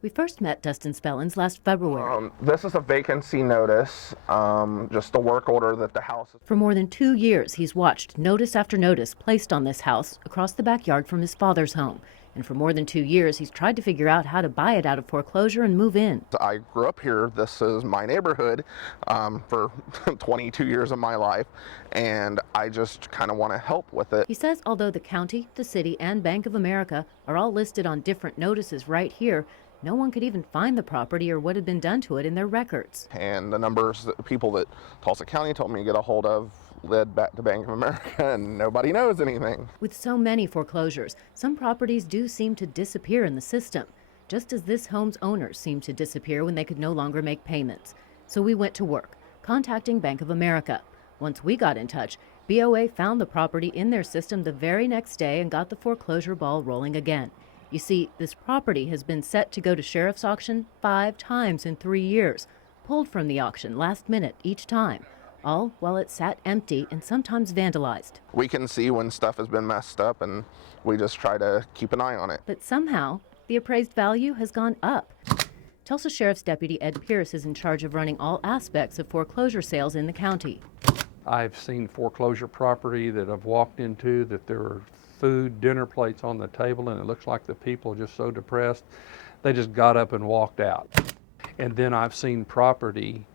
We first met Dustin Spellins last February. This is a vacancy notice, just a work order that the house is. For more than 2 years, he's watched notice after notice placed on this house across the backyard from his father's home. And for more than 2 years, he's tried to figure out how to buy it out of foreclosure and move in. I grew up here. This is my neighborhood for 22 years of my life, and I just kind of want to help with it. He says although the county, the city, and Bank of America are all listed on different notices right here, no one could even find the property or what had been done to it in their records. And the numbers that people that Tulsa County told me to get a hold of led back to Bank of America, and nobody knows anything. With so many foreclosures, some properties do seem to disappear in the system, just as this home's owners seemed to disappear when they could no longer make payments. So we went to work, contacting Bank of America. Once we got in touch, BOA found the property in their system the very next day and got the foreclosure ball rolling again. You see, this property has been set to go to sheriff's auction 5 times in 3 years, pulled from the auction last minute each time, all while it sat empty and sometimes vandalized. We can see when stuff has been messed up, and we just try to keep an eye on it. But somehow, the appraised value has gone up. Tulsa Sheriff's Deputy Ed Pierce is in charge of running all aspects of foreclosure sales in the county. I've seen foreclosure property that I've walked into that there are food, dinner plates on the table, and it looks like the people are just so depressed, they just got up and walked out. And then I've seen property,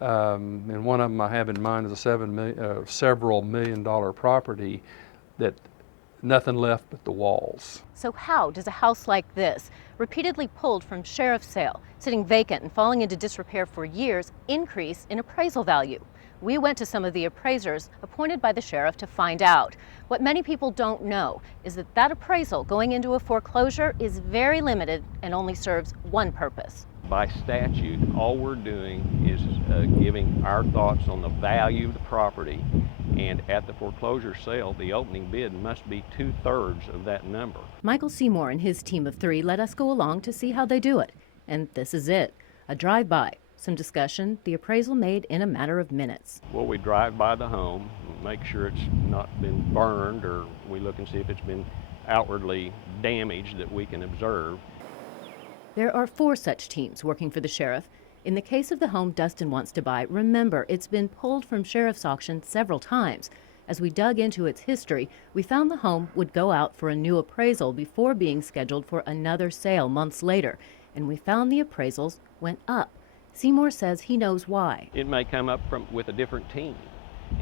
and one of them I have in mind is a several million-dollar property that nothing left but the walls. So how does a house like this, repeatedly pulled from sheriff's sale, sitting vacant and falling into disrepair for years, increase in appraisal value? We went to some of the appraisers appointed by the sheriff to find out. What many people don't know is that that appraisal going into a foreclosure is very limited and only serves one purpose. By statute, all we're doing is giving our thoughts on the value of the property, and at the foreclosure sale, the opening bid must be 2/3 of that number. Michael Seymour and his team of 3 let us go along to see how they do it. And this is it, a drive-by. Some discussion, the appraisal made in a matter of minutes. Well, we drive by the home, make sure it's not been burned, or we look and see if it's been outwardly damaged that we can observe. There are 4 such teams working for the sheriff. In the case of the home Dustin wants to buy, remember, it's been pulled from sheriff's auction several times. As we dug into its history, we found the home would go out for a new appraisal before being scheduled for another sale months later. And we found the appraisals went up. Seymour says he knows why. It may come up with a different team,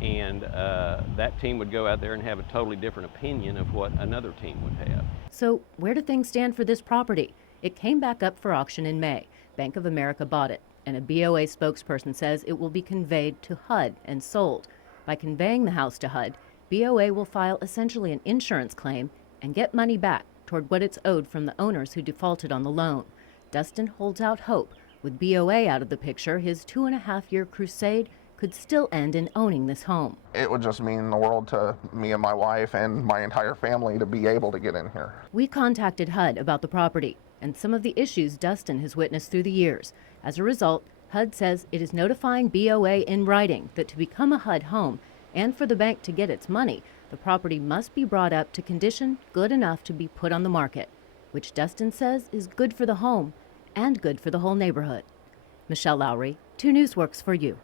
and that team would go out there and have a totally different opinion of what another team would have. So where do things stand for this property? It came back up for auction in May. Bank of America bought it, and a BOA spokesperson says it will be conveyed to HUD and sold. By conveying the house to HUD, BOA will file essentially an insurance claim and get money back toward what it's owed from the owners who defaulted on the loan. Dustin holds out hope. With BOA out of the picture, his 2.5-year crusade could still end in owning this home. It would just mean the world to me and my wife and my entire family to be able to get in here. We contacted HUD about the property and some of the issues Dustin has witnessed through the years. As a result, HUD says it is notifying BOA in writing that to become a HUD home and for the bank to get its money, the property must be brought up to condition good enough to be put on the market, which Dustin says is good for the home and good for the whole neighborhood. Michelle Lowry, 2 News works for you.